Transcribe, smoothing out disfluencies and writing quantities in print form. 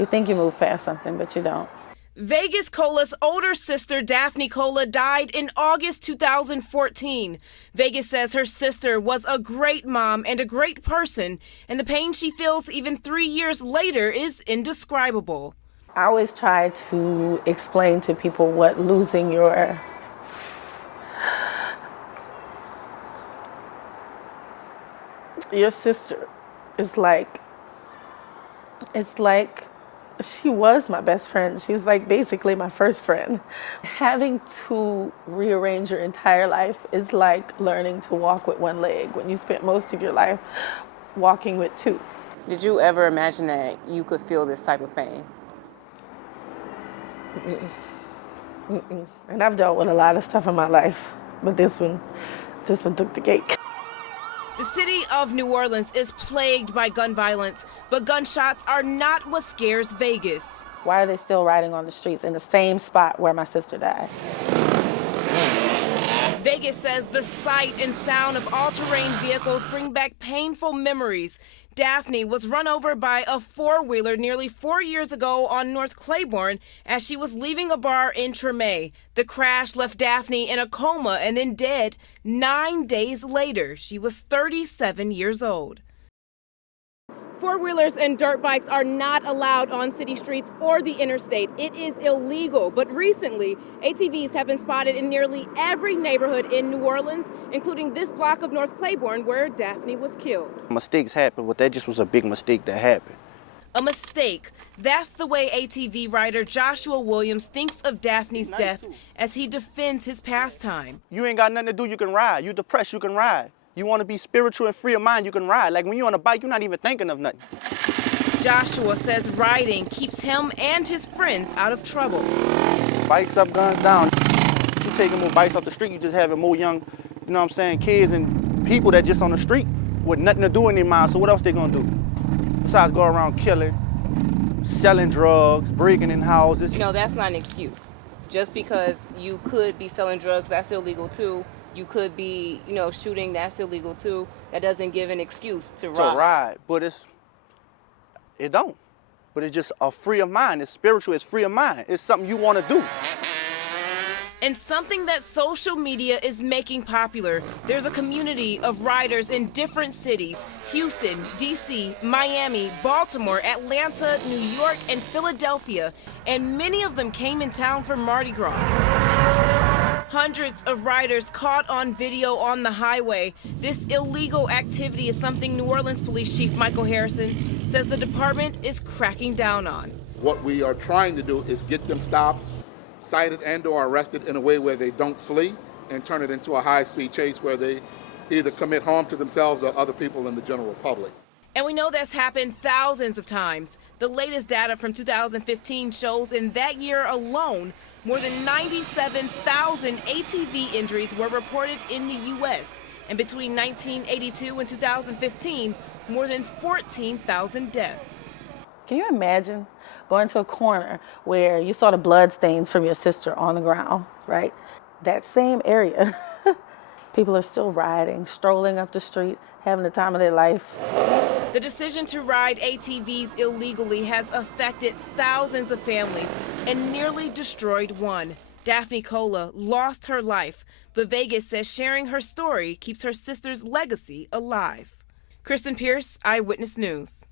You think you move past something, but you don't. Vegas Cola's older sister, Daphne Cola, died in August 2014. Vegas says her sister was a great mom and a great person, and the pain she feels even 3 years later is indescribable. I always try to explain to people what losing your sister is like. It's like she was my best friend. She's like basically my first friend. Having to rearrange your entire life is like learning to walk with one leg when you spent most of your life walking with two. Did you ever imagine that you could feel this type of pain? And I've dealt with a lot of stuff in my life, but this one took the cake. The city of New Orleans is plagued by gun violence, but gunshots are not what scares Vegas. Why are they still riding on the streets in the same spot where my sister died? Vegas says the sight and sound of all-terrain vehicles bring back painful memories. Daphne was run over by a four-wheeler nearly 4 years ago on North Claiborne as she was leaving a bar in Treme. The crash left Daphne in a coma and then dead. 9 days later, she was 37 years old. Four-wheelers and dirt bikes are not allowed on city streets or the interstate. It is illegal. But recently, ATVs have been spotted in nearly every neighborhood in New Orleans, including this block of North Claiborne where Daphne was killed. Mistakes happen, but that just was a big mistake that happened. A mistake. That's the way ATV rider Joshua Williams thinks of Daphne's death as he defends his pastime. You ain't got nothing to do, you can ride. You depressed, you can ride. You want to be spiritual and free of mind, you can ride. Like when you're on a bike, you're not even thinking of nothing. Joshua says riding keeps him and his friends out of trouble. Bikes up, guns down. You taking more bikes off the street, you just having more young, you know what I'm saying, kids and people that just on the street with nothing to do in their mind. So what else they gonna do? Besides go around killing, selling drugs, breaking in houses. No, that's not an excuse. Just because you could be selling drugs, that's illegal too. You could be, shooting, that's illegal too. That doesn't give an excuse to ride. To ride, but it don't. But it's just a free of mind. It's spiritual, it's free of mind. It's something you want to do. And something that social media is making popular. There's a community of riders in different cities: Houston, D.C., Miami, Baltimore, Atlanta, New York, and Philadelphia. And many of them came in town for Mardi Gras. Hundreds of riders caught on video on the highway. This illegal activity is something New Orleans Police Chief Michael Harrison says the department is cracking down on. What we are trying to do is get them stopped, cited and/or arrested in a way where they don't flee and turn it into a high-speed chase where they either commit harm to themselves or other people in the general public. And we know that's happened thousands of times. The latest data from 2015 shows in that year alone, more than 97,000 ATV injuries were reported in the U.S. And between 1982 and 2015, more than 14,000 deaths. Can you imagine going to a corner where you saw the blood stains from your sister on the ground, right? That same area, people are still riding, strolling up the street, having the time of their life. The decision to ride ATVs illegally has affected thousands of families and nearly destroyed one. Daphne Cola lost her life, but Vegas says sharing her story keeps her sister's legacy alive. Kristen Pierce, Eyewitness News.